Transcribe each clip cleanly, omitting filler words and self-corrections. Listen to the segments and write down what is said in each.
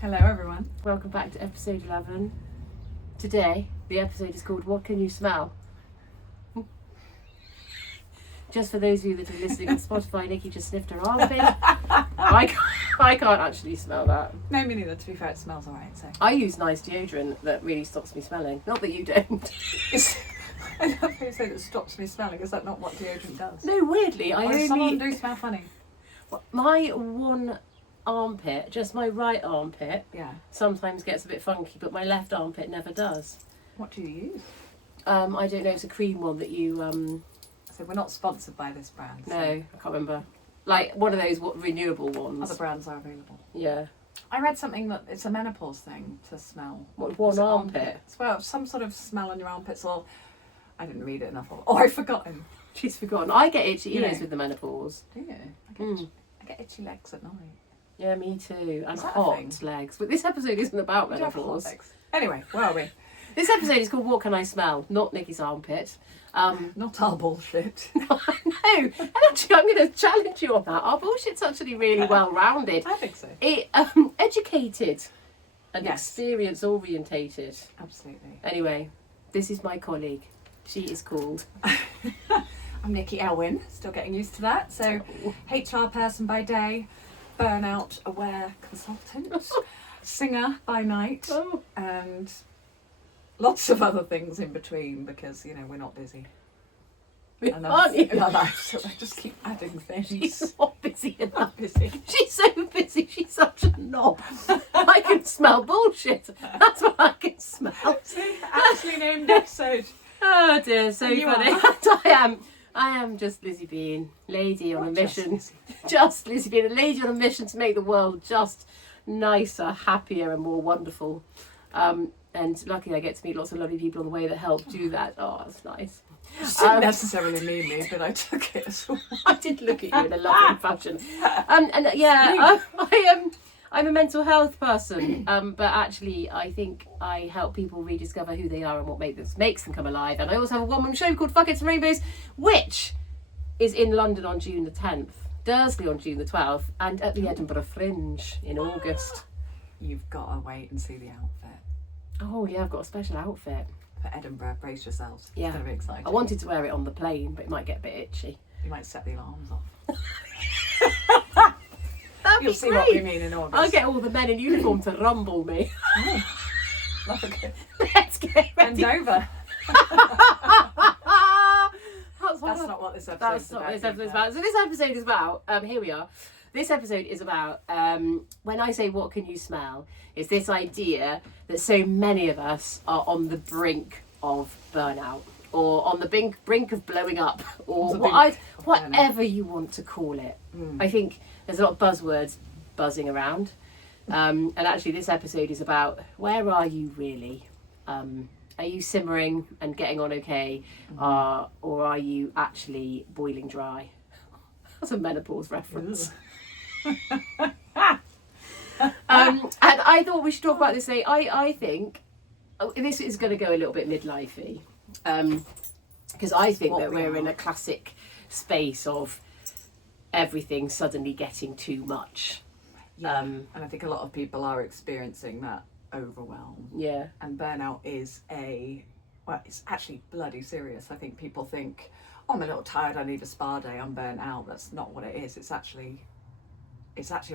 Hello everyone. Welcome back to episode 11. Today, the episode is called What Can You Smell? Just for those of you that are listening on Spotify, Nicki just sniffed her armpit. I can't actually smell that. No, me neither, to be fair, it smells alright, so. I use nice deodorant that really stops me smelling. Not that you don't. I love how you say that stops me smelling. Is that not what deodorant does? No, weirdly, Some of them do smell funny. My one armpit, just my right armpit, Yeah. sometimes gets a bit funky, but my left armpit never does. What do you use? I don't know, it's a cream one that you... So we're not sponsored by this brand. No, I can't remember. Like one of those renewable ones. Other brands are available. Yeah. I read something that it's a menopause thing to smell. What, one armpit? Well, some sort of smell on your armpits, or I didn't read it enough. Or I've forgotten. She's forgotten. I get itchy ears Yeah. with the menopause. Do you? I get itchy legs at night. Yeah, me too. And Is that a hot thing? legs. But this episode isn't about I do have hot menopause. legs. Anyway, where are we? This episode is called What Can I Smell? Not Nicki's armpit. Not our bullshit. No, and actually I'm going to challenge you on that. Our bullshit's actually really well rounded. I think so. It educated and Yes. experience orientated. Absolutely. Anyway, this is my colleague. She is called I'm Nicki Elwyn, still getting used to that. So, HR person by day, burnout aware consultant, singer by night, Oh. and lots of other things in between because, we're not busy. And Aren't you? in our lives, so I just keep adding things. She's not busy enough. Not busy. She's so busy, she's such a knob. I can smell bullshit. That's what I can smell. See, actually named episode. Oh dear, so And you funny. are? I am just Lizzie Bean, lady on a Not mission. just Just Lizzie Bean, a lady on a mission to make the world just nicer, happier and more wonderful. And luckily I get to meet lots of lovely people on the way that help do that. Oh, that's nice. Didn't necessarily mean me, but I took it as well. I did look at you in a loving fashion. I'm a mental health person, but actually I think I help people rediscover who they are and what makes them come alive. And I also have a one-woman show called Fuck It's and Rainbows, which is in London on June the 10th, Dursley on June the 12th, and at the Edinburgh Fringe in August. You've got to wait and see the outfit. Oh yeah, I've got a special outfit. For Edinburgh, brace yourselves. Yeah. It's going to be exciting. I wanted to wear it on the plane, but it might get a bit itchy. You might set the alarms off. That'd You'll be see great. what we mean in August. I'll get all the men in uniform to rumble me. Oh, look at Let's get Bend ready. over. That's That's not what this episode That's is not about. what this episode is about. So this episode is about, here we are. This episode is about, when I say what can you smell, it's this idea that so many of us are on the brink of burnout or on the brink of blowing up or The brink of whatever you want to call it. I think there's a lot of buzzwords buzzing around. And actually this episode is about where are you really? Are you simmering and getting on okay? Or are you actually boiling dry? That's a menopause reference. And I thought we should talk about this today. I think this is going to go a little bit midlifey. Because I think What that we we're in are. a classic space of everything suddenly getting too much. Yeah. And I think a lot of people are experiencing that overwhelm. Yeah. And burnout is it's actually bloody serious. I think people think, oh, I'm a little tired, I need a spa day, I'm burnt out. That's not what it is. It's actually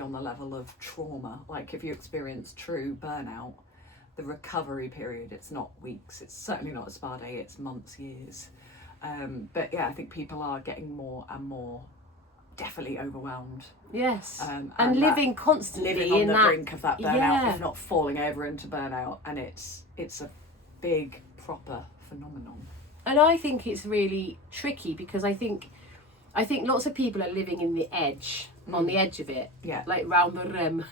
on the level of trauma. Like if you experience true burnout, the recovery period, it's not weeks, it's certainly not a spa day, it's months, years. But yeah, I think people are getting more and more definitely overwhelmed. Yes. And living constantly living on in the that brink of that burnout, yeah. if not falling over into burnout, and it's a big proper phenomenon. And I think it's really tricky because I think lots of people are living in the edge, on the edge of it, Yeah. like round the rim,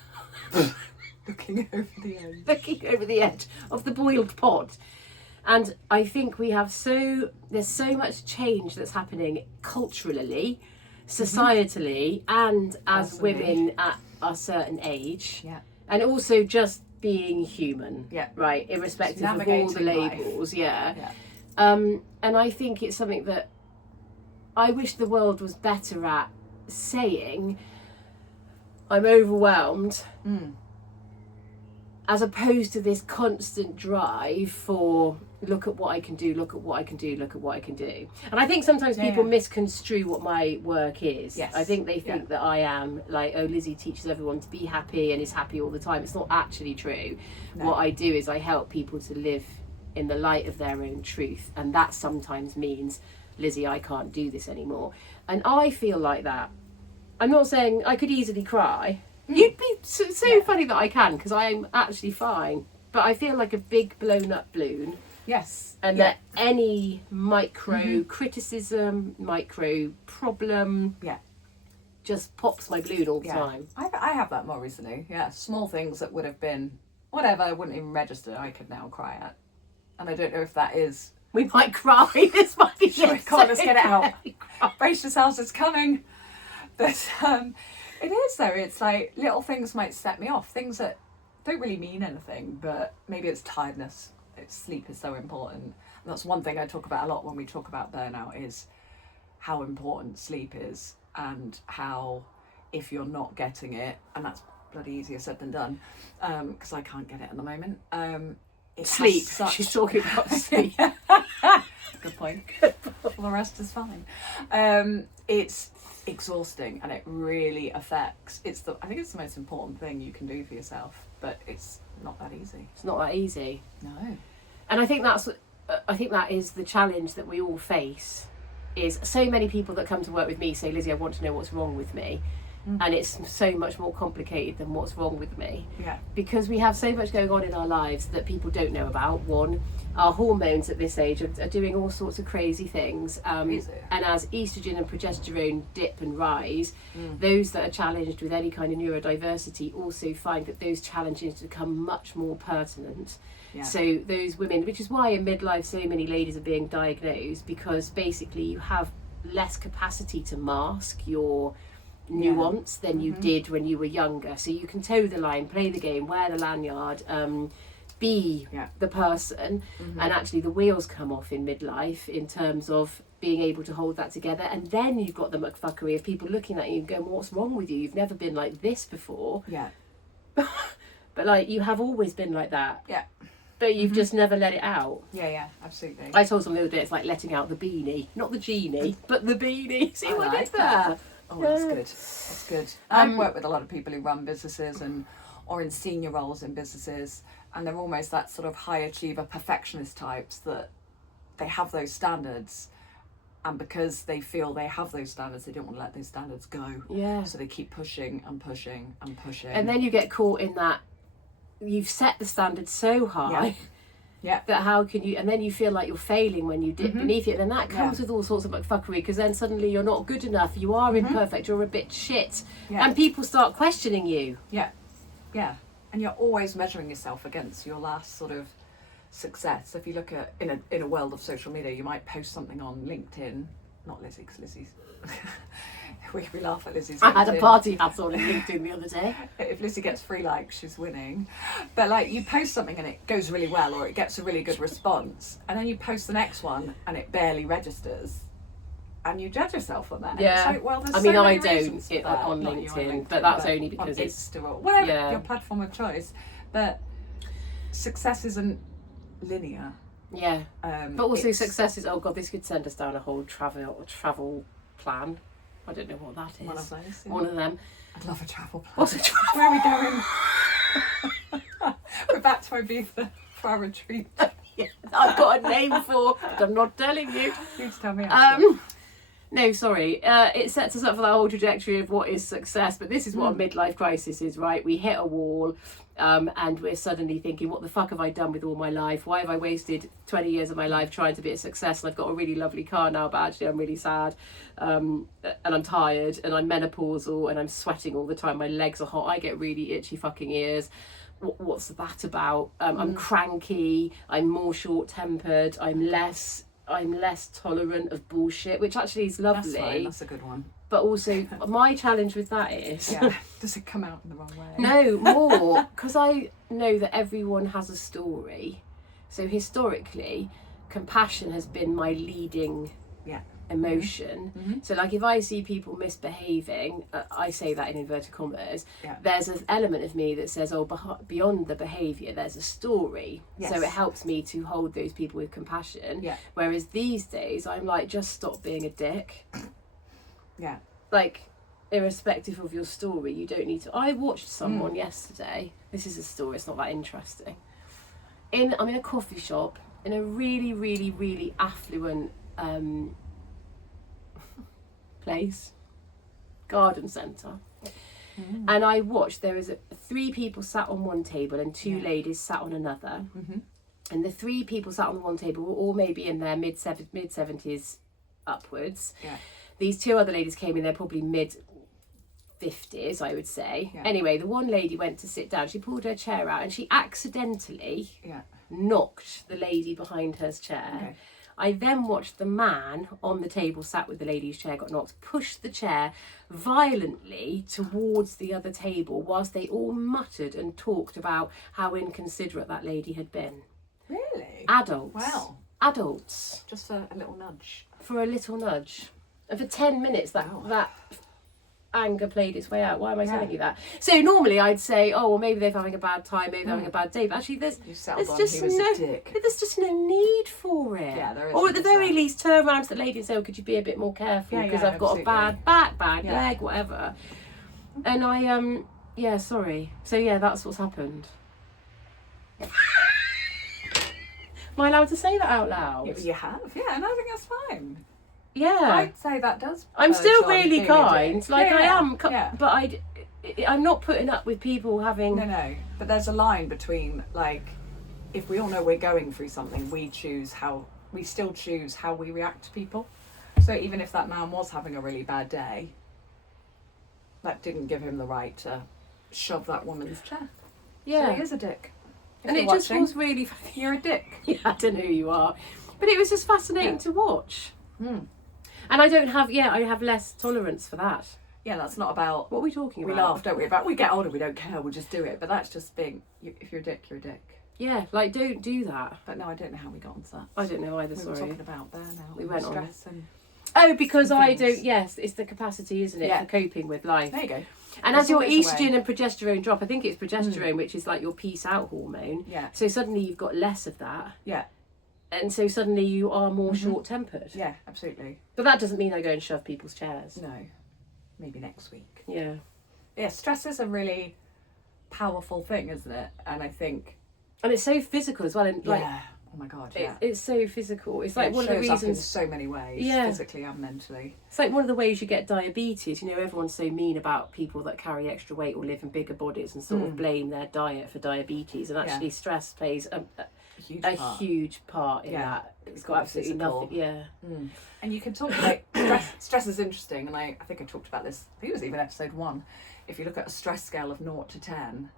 Looking over the end. looking over the edge of the boiled pot. And I think there's so much change that's happening culturally, societally, and as Personally. women at a certain age, Yeah. and also just being human, Yeah. right, irrespective of all the Navigating life. labels, yeah. Yeah. And I think it's something that I wish the world was better at saying, I'm overwhelmed, as opposed to this constant drive for look at what I can do, look at what I can do, look at what I can do. And I think sometimes people misconstrue what my work is. Yes. I think they think that I am like, oh, Lizzie teaches everyone to be happy and is happy all the time. It's not actually true. No. What I do is I help people to live in the light of their own truth, and that sometimes means, Lizzie, I can't do this anymore. And I feel like that. I'm not saying I could easily cry. You'd be so funny that I can, because I'm actually fine. But I feel like a big blown up balloon. Yes. And that any micro criticism, micro problem, just pops my balloon all the time. I have that more recently. Yeah, small things that would have been whatever, I wouldn't even register, I could now cry at. And I don't know if that is. We might cry. This might be. Sure, come on, let's get it out. Brace yourselves, it's coming. But it is though. It's like little things might set me off. Things that don't really mean anything, but maybe it's tiredness. Sleep is so important. And that's one thing I talk about a lot when we talk about burnout, is how important sleep is, and how if you're not getting it, and that's bloody easier said than done, because I can't get it at the moment. Sleep. She's talking about sleep. Good point. Well, the rest is fine. It's exhausting, and it really affects. I think it's the most important thing you can do for yourself, but it's not that easy. It's not that easy. No. And I think that is the challenge that we all face. Is so many people that come to work with me say, Lizzie, I want to know what's wrong with me. And it's so much more complicated than what's wrong with me. Yeah. Because we have so much going on in our lives that people don't know about. One, our hormones at this age are doing all sorts of crazy things. And as estrogen and progesterone dip and rise, those that are challenged with any kind of neurodiversity also find that those challenges become much more pertinent. Yeah. So those women, which is why in midlife so many ladies are being diagnosed, because basically you have less capacity to mask your nuance than you did when you were younger. So you can toe the line, play the game, wear the lanyard, be the person, and actually the wheels come off in midlife in terms of being able to hold that together. And then you've got the McFuckery of people looking at you and going, what's wrong with you? You've never been like this before. Yeah. But like, you have always been like that. Yeah. But you've just never let it out. Yeah, absolutely. I told someone the other day, it's like letting out the beanie. Not the genie, but the beanie. See what I did there? Oh, that's good. That's good. I've worked with a lot of people who run businesses or in senior roles in businesses, and they're almost that sort of high achiever perfectionist types, that they have those standards, and because they feel they have those standards, they don't want to let those standards go. Yeah. So they keep pushing and pushing and pushing. And then you get caught in that you've set the standard so high. Yeah. That how can you, and then you feel like you're failing when you dip beneath it, and then that comes with all sorts of fuckery, because then suddenly you're not good enough, you are imperfect, you're a bit shit, and people start questioning you. Yeah, and you're always measuring yourself against your last sort of success. If you look at in a world of social media, you might post something on LinkedIn, not Lizzie, because Lizzie's. We laugh at Lizzie's. I had a party hat on LinkedIn the other day. If Lizzie gets 3 likes, she's winning. But like, you post something and it goes really well, or it gets a really good response, and then you post the next one and it barely registers, and you judge yourself on that. Yeah. And it's like, well, there's I mean, so I many don't it on LinkedIn, but that's only because it's whatever your platform of choice. But success isn't linear. Yeah. But also success is, oh god, this could send us down a whole travel plan. I don't know what that is. One of those. Yeah. One of them. I'd love a travel plan. What's a travel? Where are we going? We're back to Ibiza for our retreat. Yeah, I've got a name for, but I'm not telling you. Please tell me. No, sorry. It sets us up for that whole trajectory of what is success. But this is what a midlife crisis is, right? We hit a wall, and we're suddenly thinking, what the fuck have I done with all my life? Why have I wasted 20 years of my life trying to be a success? And I've got a really lovely car now, but actually I'm really sad. And I'm tired, and I'm menopausal, and I'm sweating all the time. My legs are hot. I get really itchy fucking ears. What's that about? I'm cranky. I'm more short-tempered. I'm less tolerant of bullshit, which actually is lovely. That's fine, that's a good one. But also, my challenge with that is... Yeah. Does it come out in the wrong way? No, more, because I know that everyone has a story. So historically, compassion has been my leading emotion. So like if I see people misbehaving, I say that in inverted commas, there's an element of me that says, oh, beyond the behaviour there's a story. So it helps me to hold those people with compassion. Whereas these days I'm like, just stop being a dick. Like, irrespective of your story, you don't need to. I watched someone yesterday, this is a story, it's not that interesting, I'm in a coffee shop in a really, really, really affluent place, garden centre, and I watched, there was 3 people sat on one table and 2 ladies sat on another, and the 3 people sat on the one table were all maybe in their mid 70s upwards. These 2 other ladies came in, they're probably mid 50s, I would say. Anyway, the one lady went to sit down, she pulled her chair out and she accidentally knocked the lady behind her chair. I then watched the man on the table sat with the lady's chair got knocked, push the chair violently towards the other table whilst they all muttered and talked about how inconsiderate that lady had been. Really? Adults. Wow. Adults. Just for a little nudge. For a little nudge. And for 10 minutes that anger played its way out. Why am I telling you that? So normally I'd say, oh, well, maybe they're having a bad time, maybe they're having a bad day, but actually there's just no need for it. There is. Or at the very least turn around to the lady and say, oh, could you be a bit more careful because I've got a bad back, bad leg, whatever. And I sorry. So that's what's happened. Am I allowed to say that out loud? You have, and I think that's fine. I'd say that does. I'm still really kind, I am, but I'm not putting up with people having. No. But there's a line between, like, if we all know we're going through something, we still choose how we react to people. So even if that man was having a really bad day, that didn't give him the right to shove that woman's chair. So he is a dick. And it just was really. You're a dick. I don't know who you are, but it was just fascinating to watch. And I don't have, I have less tolerance for that. That's not about... What are we talking about? We laugh, don't we? About we get older, we don't care, we'll just do it. But that's just being... If you're a dick, you're a dick. Yeah, like, don't do that. But no, I don't know how we got onto that. I don't know either, we sorry. We were talking about burnout. We went stress on. And... Oh, because I don't... Yes, it's the capacity, isn't it, for coping with life. There you go. And as your estrogen and progesterone drop, I think it's progesterone, which is like your peace out hormone. So suddenly you've got less of that. And so suddenly you are more short-tempered. Yeah, absolutely. But that doesn't mean I go and shove people's chairs. No. Maybe next week. Yeah, stress is a really powerful thing, isn't it? And I think... And it's so physical as well. And like, oh my God, It's so physical. It's like one of the reasons... It shows up in so many ways, physically and mentally. It's like one of the ways you get diabetes. Everyone's so mean about people that carry extra weight or live in bigger bodies and sort of blame their diet for diabetes. And actually stress plays a huge part in that. It's got absolutely nothing. And you can talk like stress is interesting, and I think I talked about this, I think it was even episode 1. If you look at a stress scale of 0 to 10,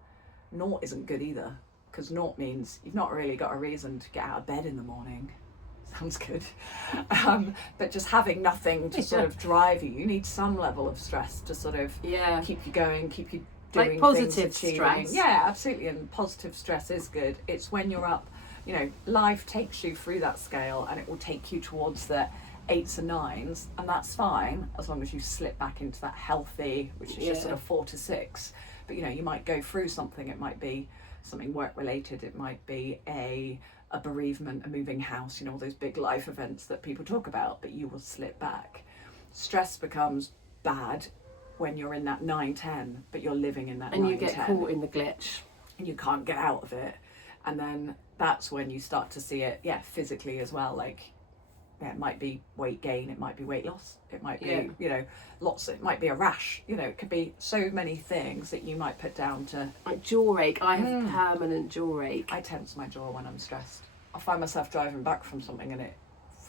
0 isn't good either, because 0 means you've not really got a reason to get out of bed in the morning. Sounds good. But just having nothing to sort of drive you need some level of stress to sort of keep you going, keep you doing like positive things, achieving. Stress. Yeah, absolutely. And positive stress is good. It's when you're up, life takes you through that scale and it will take you towards the 8s and 9s, and that's fine as long as you slip back into that healthy, which is just sort of 4 to 6. But you might go through something. It might be something work related. It might be a bereavement, a moving house. All those big life events that people talk about. But you will slip back. Stress becomes bad when you're in that 9-10, but you're living in that 9-10. And you get caught in the glitch. And you can't get out of it. And then that's when you start to see it, physically as well. Like, it might be weight gain, it might be weight loss, it might be, lots, it might be a rash, it could be so many things that you might put down to... Like jaw ache, I have permanent jaw ache. I tense my jaw when I'm stressed. I find myself driving back from something and it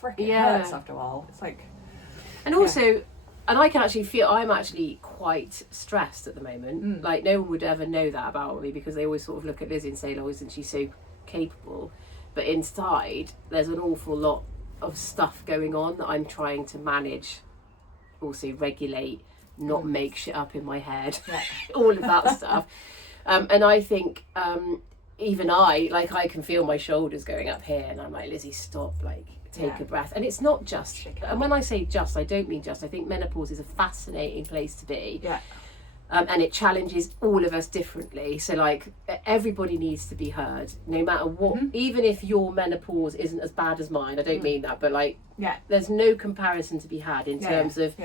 freaking hurts after a while. It's like... And also... And I can actually feel I'm actually quite stressed at the moment. Like, no one would ever know that about me because they always sort of look at Lizzie and say, oh, isn't she so capable? But inside, there's an awful lot of stuff going on that I'm trying to manage, also regulate, not make shit up in my head, all of that stuff. And I think even I can feel my shoulders going up here and I'm like, Lizzie, stop, take a breath. And it's not just, and when I say just, I don't mean just. I think menopause is a fascinating place to be. Yeah. And it challenges all of us differently. So like everybody needs to be heard, no matter what, even if your menopause isn't as bad as mine. I don't mean that, but like, there's no comparison to be had in terms of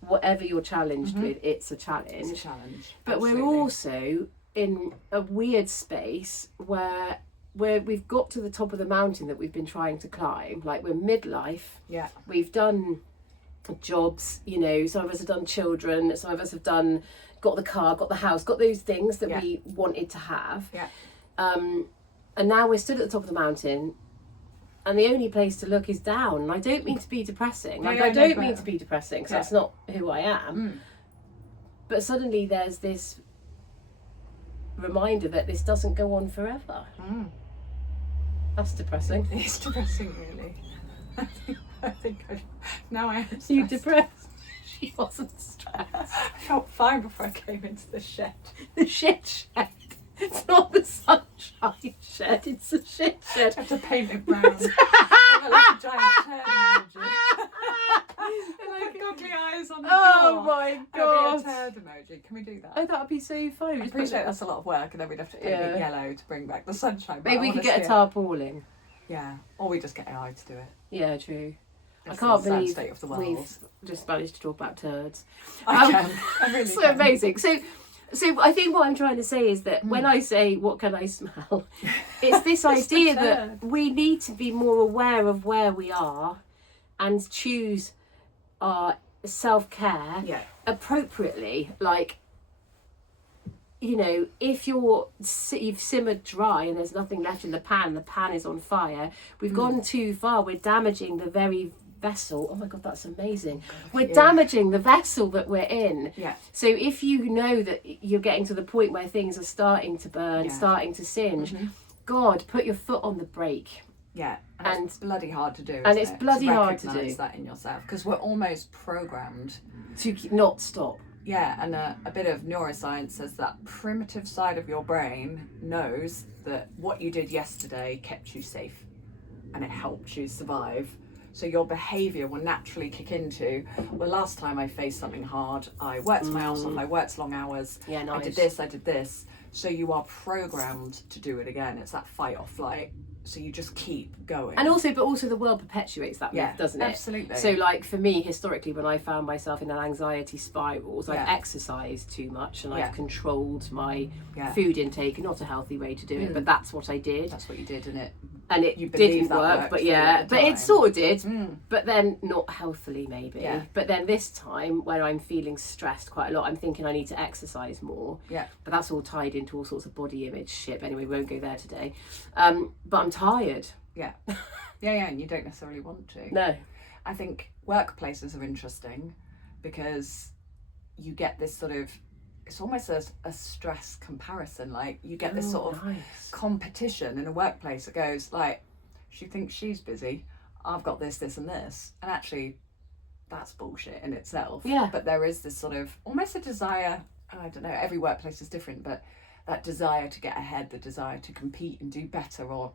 whatever you're challenged with, it's a challenge. It's a challenge. But Absolutely. we're also in a weird space where we've got to the top of the mountain that we've been trying to climb. Like we're midlife. Yeah. We've done jobs, you know, some of us have done children, some of us have got the car, got the house, got those things that we wanted to have. Yeah. And now we're stood at the top of the mountain and the only place to look is down. And I don't mean to be depressing. Like I don't mean to be depressing because that's not who I am. But suddenly there's this reminder that this doesn't go on forever. That's depressing. It's depressing, really. I think now I am stressed. You depressed? She wasn't stressed. I felt fine before I came into the shed. The shit shed. It's not the sunshine shed, it's the shit shed. I have to paint it brown. I've got like a giant turd emoji. Put goggly eyes on the door. Oh my god. A turd emoji. Can we do that? Oh, that would be so fun. I appreciate that's a lot of work and then we'd have to paint it yellow to bring back the sunshine. Maybe we could get a tarpaulin. Yeah, or we just get AI to do it. Yeah, true. This I can't is the sad believe state of the world. we've just managed to talk about turds. I can. I really So can. amazing. So I think what I'm trying to say is that when I say what can I smell, it's this idea that we need to be more aware of where we are and choose our self-care appropriately. Like, you know, if you've simmered dry and there's nothing left in the pan is on fire, we've gone too far. We're damaging the very vessel. Oh my god, that's amazing. We're damaging the vessel that we're in. Yeah. So if you know that you're getting to the point where things are starting to burn, starting to singe, God, put your foot on the brake. Yeah, and it's bloody hard to do. And it's bloody hard to do. Recognise that in yourself because we're almost programmed to not stop. Yeah, and a bit of neuroscience says that primitive side of your brain knows that what you did yesterday kept you safe and it helped you survive. So your behaviour will naturally kick into, well, last time I faced something hard, I worked my ass off, I worked long hours, nice. I did this. So you are programmed to do it again. It's that fight or flight. So you just keep going. And also the world perpetuates that myth, doesn't it? Absolutely. So like for me, historically, when I found myself in an anxiety spirals, I've exercised too much and I've controlled my food intake. Not a healthy way to do it, but that's what I did. That's what you did, innit? And it didn't work, but it sort of did, but then not healthily maybe. Yeah. But then this time when I'm feeling stressed quite a lot, I'm thinking I need to exercise more. Yeah. But that's all tied into all sorts of body image shit. But anyway, we won't go there today. But I'm tired. Yeah. Yeah, and you don't necessarily want to. No. I think workplaces are interesting because you get this sort of, it's almost a stress comparison. Like you get this sort of competition in a workplace that goes like, she thinks she's busy, I've got this, this and this. And actually that's bullshit in itself. Yeah. But there is this sort of almost a desire, I don't know, every workplace is different, but that desire to get ahead, the desire to compete and do better, or,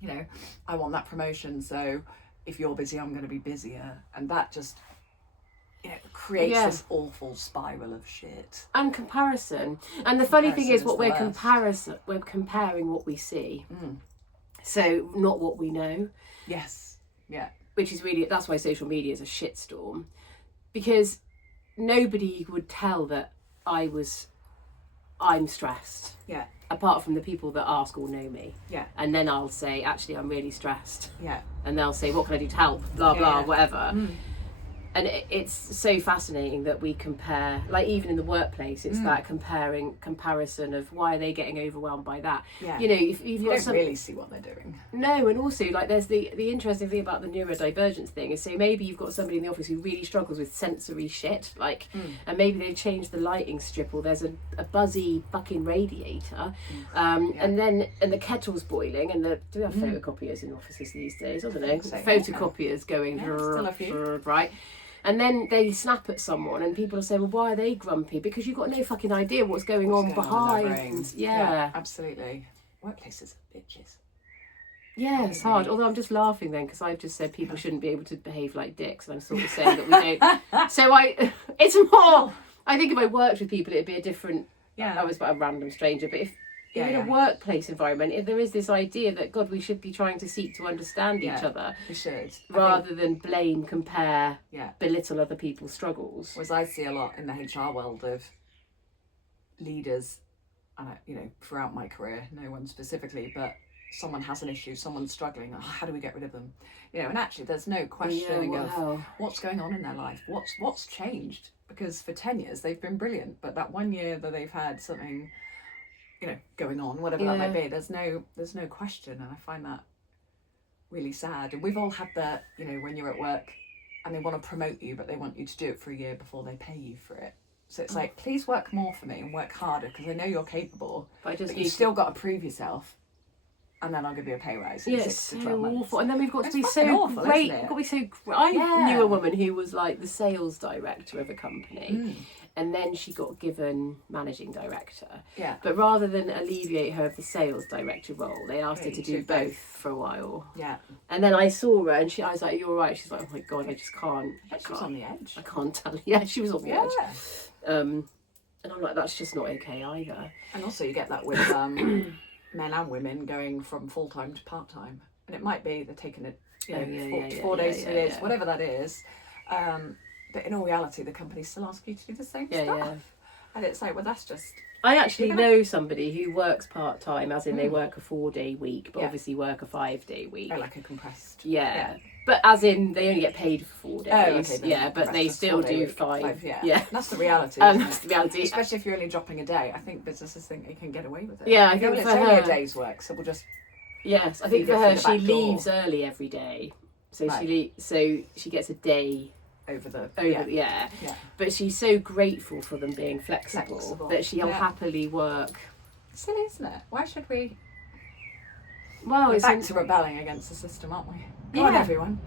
you know, I want that promotion, so if you're busy, I'm going to be busier. And that just, you know, creates this awful spiral of shit. And comparison. And the funny thing is what we're worst. comparing what we see. So not what we know. Yes. Yeah. Which is really, that's why social media is a shitstorm. Because nobody would tell that I'm stressed. Yeah. Apart from the people that ask or know me. Yeah. And then I'll say, actually, I'm really stressed. Yeah. And they'll say, what can I do to help? Blah, blah, whatever. And it's so fascinating that we compare, like even in the workplace, it's that comparison of why are they getting overwhelmed by that. Yeah. You know, if you've You got don't really see what they're doing. No, and also like there's the interesting thing about the neurodivergence thing is, so maybe you've got somebody in the office who really struggles with sensory shit, like, and maybe they've changed the lighting strip, or there's a buzzy fucking radiator, and the kettle's boiling, and do we have photocopiers in offices these days? I don't know, So, photocopiers going still a few. right. And then they snap at someone and people are saying, well, why are they grumpy? Because you've got no fucking idea what's going on in their behind. brains. Yeah. Absolutely. Workplaces are bitches. Yeah, it's hard. Although I'm just laughing then because I've just said people shouldn't be able to behave like dicks, and I'm sort of saying that we don't. So it's more. I think if I worked with people, it'd be a different. Yeah. I was a random stranger, but if in a workplace environment, if there is this idea that God, we should be trying to seek to understand each other, we should, rather than blame, compare, yeah, belittle other people's struggles. Whereas I see a lot in the HR world of leaders, and throughout my career, no one specifically, but someone has an issue, someone's struggling. Oh, how do we get rid of them? And actually, there's no questioning of what's going on in their life, what's changed. Because for 10 years they've been brilliant, but that 1 year that they've had something, going on, whatever that might be, there's no question, and I find that really sad. And we've all had that, when you're at work and they want to promote you, but they want you to do it for a year before they pay you for it. So it's like, please work more for me and work harder because I know you're capable, but you've still got to prove yourself. And then I'll give you a pay rise. Yeah, it's so awful. And then we've got to be so awful, great. We've got to be so. I knew a woman who was like the sales director of a company, and then she got given managing director. Yeah. But rather than alleviate her of the sales director role, they asked her to do both for a while. Yeah. And then I saw her, and I was like, "You're right." She's like, "Oh my god, I just can't." She was on the edge. I can't tell. Yeah, she was on the edge. And I'm like, that's just not okay either. And also, you get that with men and women going from full-time to part-time, and it might be they're taking it 4 days, 3 days, whatever that is, but in all reality the company still asks you to do the same stuff. And it's like, well, that's just... I actually know somebody who works part-time, as in they work a 4-day week, but obviously work a 5-day week. Oh, like a compressed... But as in, they only get paid for 4 days. Oh, okay, but they still do 5. Yeah. That's the reality. That's the reality. Especially if you're only dropping a day. I think businesses think they can get away with it. Yeah, I think it's for only her... a day's work, so we'll just... Yes, I think for her, she leaves early every day. So she gets a day... Yeah. But she's so grateful for them being flexible. That she'll happily work. Silly, isn't it? Why should we... Well, we're back to rebelling against the system, aren't we? Come on, everyone.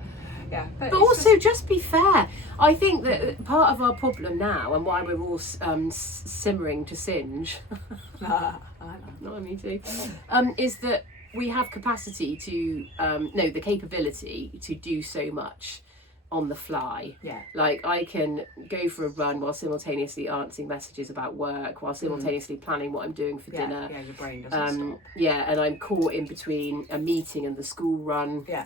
Yeah, but also just be fair. I think that part of our problem now, and why we're all simmering to singe, not me too, is that we have capacity to the capability to do so much on the fly. Yeah. Like I can go for a run while simultaneously answering messages about work, while simultaneously planning what I'm doing for dinner. Yeah, your brain doesn't stop. Yeah, and I'm caught in between a meeting and the school run. Yeah.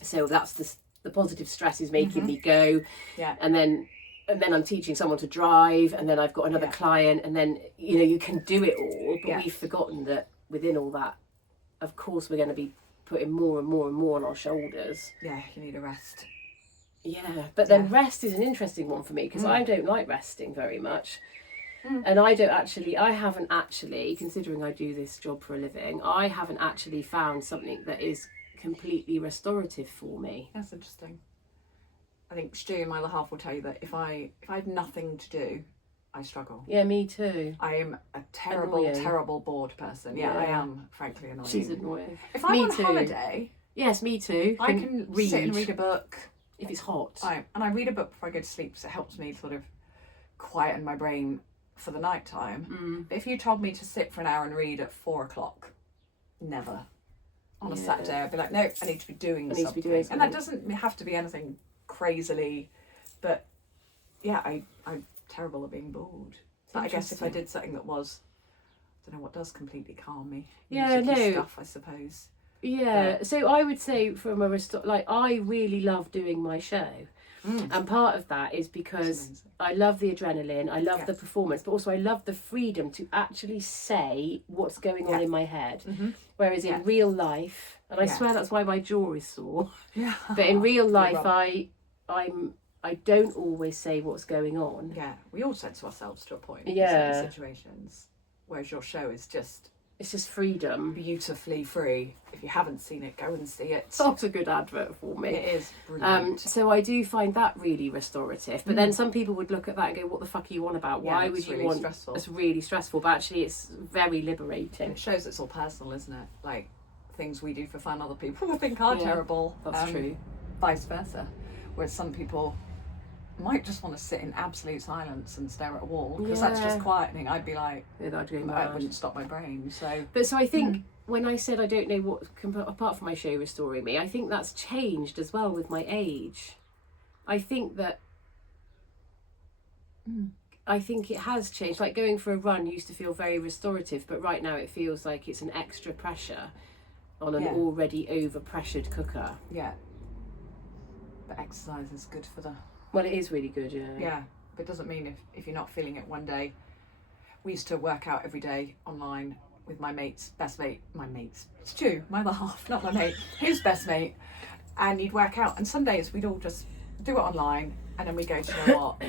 So that's the positive stress is making me go. Yeah. And then I'm teaching someone to drive, and then I've got another client, and then you can do it all, but we've forgotten that within all that, of course, we're going to be putting more and more and more on our shoulders. Yeah, you need a rest. Yeah, but then rest is an interesting one for me because I don't like resting very much. And I haven't actually, considering I do this job for a living, I haven't actually found something that is completely restorative for me. That's interesting. I think Stu, my other half, will tell you that if I have nothing to do, I struggle. Yeah, me too. I am a terrible bored person. Yeah, I am, frankly, annoying. She's annoying. If I'm on holiday... Yes, me too. I can sit and read a book. If it's hot. And I read a book before I go to sleep, so it helps me sort of quieten my brain for the night time. But if you told me to sit for an hour and read at 4 o'clock, never. On a Saturday, I'd be like, no, I need to be doing something. And that doesn't have to be anything crazily, but I'm terrible at being bored. But I guess if I did something that was, I don't know what does completely calm me. Stuff, I suppose. Yeah, so I would say from I really love doing my show. And part of that is because I love the adrenaline, I love the performance, but also I love the freedom to actually say what's going on in my head. Whereas in real life, and I swear that's why my jaw is sore, but in real life I don't always say what's going on. Yeah, we all said to ourselves to a point in certain situations, whereas your show is just... It's just freedom. Beautifully free. If you haven't seen it, go and see it. That's a good advert for me. It is brilliant. So I do find that really restorative. But then some people would look at that and go, what the fuck are you on about? Why would you want... Stressful. It's really stressful. But actually it's very liberating. It shows it's all personal, isn't it? Like, things we do for fun, other people think are terrible. That's true. Vice versa. Whereas some people might just want to sit in absolute silence and stare at a wall because that's just quietening. I'd be like, I wouldn't stop my brain. So I think when I said I don't know what, apart from my show Restoring Me, I think that's changed as well with my age. I think that, I think it has changed. Like going for a run used to feel very restorative, but right now it feels like it's an extra pressure on an already over-pressured cooker. Yeah. But exercise is good for the... Well, it is really good, yeah. Yeah, but it doesn't mean if you're not feeling it one day. We used to work out every day online with my best mate, Stu, my other half, not my mate, his best mate, and he'd work out, and some days we'd all just do it online, and then we go, do you know what,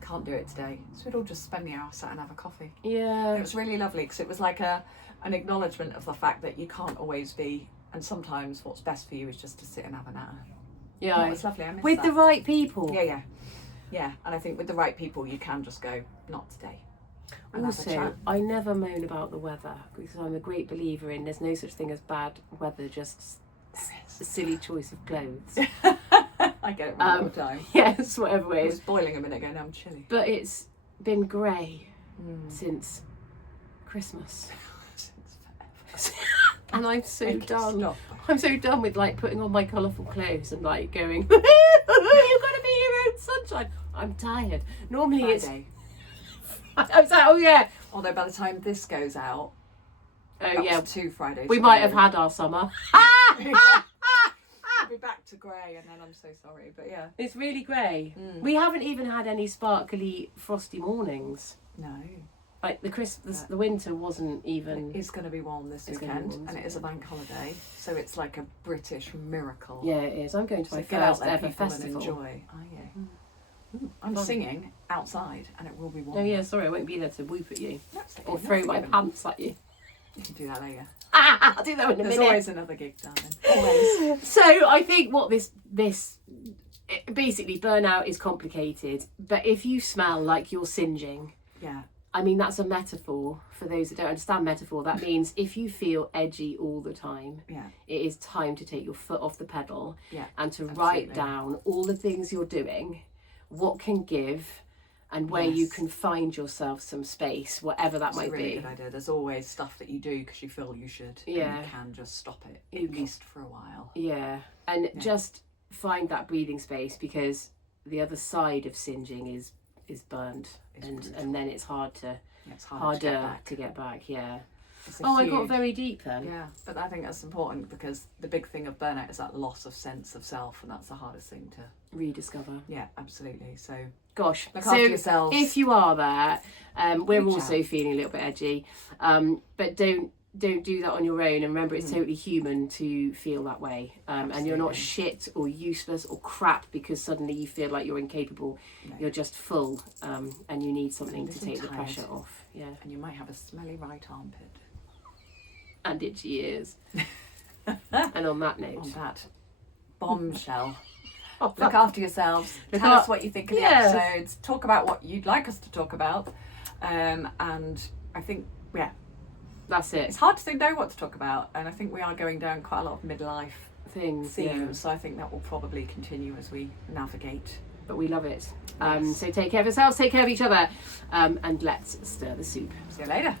can't do it today, so we'd all just spend the hour sat and have a coffee. Yeah. It was really lovely, because it was like an acknowledgement of the fact that you can't always be, and sometimes what's best for you is just to sit and have an hour. Yeah. It was lovely, I miss with that. the right people. Yeah, and I think with the right people you can just go, not today. Also, I never moan about the weather because I'm a great believer in there's no such thing as bad weather, just a silly choice of clothes. I get it wrong all the time. Yes, whatever it It is. was boiling a minute ago, now I'm chilly. But it's been grey since Christmas. And I'm so done. Stop. I'm so done with like putting on my colourful clothes and like going, you've got to be in your own sunshine. I'm tired. Normally Friday. I was like, oh yeah. Although by the time this goes out, Oh yeah. 2 Fridays. We might have had our summer. We'll be back to grey, and then I'm so sorry, but yeah. It's really grey. We haven't even had any sparkly, frosty mornings. No. Like the winter wasn't even. It's going to be warm this weekend, and it is a bank holiday, so it's like a British miracle. Yeah, it is. I'm going to my get out first there, ever people, festival. and enjoy. Oh yeah. I'm singing outside, and it will be warm. Oh yeah, sorry, I won't be there to whoop at you That's okay, or that's throw my forgiven. pants at you. You can do that later. I'll do that in a There's minute. always another gig, darling. Always. So I think what this basically burnout is complicated, but if you smell like you're singeing, Yeah. I mean that's a metaphor for those that don't understand metaphor. That means if you feel edgy all the time, Yeah. it is time to take your foot off the pedal Yeah. and to absolutely. write down all the things you're doing, what can give, and where you Yes. can find yourself some space, whatever that It's might a really be. good idea. There's always stuff that you do because you feel you should. Yeah. And you can just stop it, You at least for a while. Yeah, and just find that breathing space, because the other side of singeing is burned, and then it's hard to Yeah, it's harder to get back. Yeah. It's a Oh, I got huge- very deep then. Yeah, but I think that's important because the big thing of burnout is that loss of sense of self, and that's the hardest thing to. Rediscover. Yeah, absolutely. So Gosh, look so after yourselves. if you are there, we're Reach also out. feeling a little bit edgy, but don't do that on your own, and remember it's totally human to feel that way, and you're not shit or useless or crap because suddenly you feel like you're incapable. No. You're just full, and you need something to little take the tired. pressure off. Yeah, And you might have a smelly right armpit. and itchy ears. And on that note, On that bombshell. oh, Look after yourselves. Look Tell up- us what you think of the Yes. episodes. Talk about what you'd like us to talk about. And I think, that's it. it's hard to know what to talk about. And I think we are going down quite a lot of midlife Things, themes. yeah. So I think that will probably continue as we navigate. But we love it. Yes. So take care of yourselves, take care of each other, and let's stir the soup. See you later.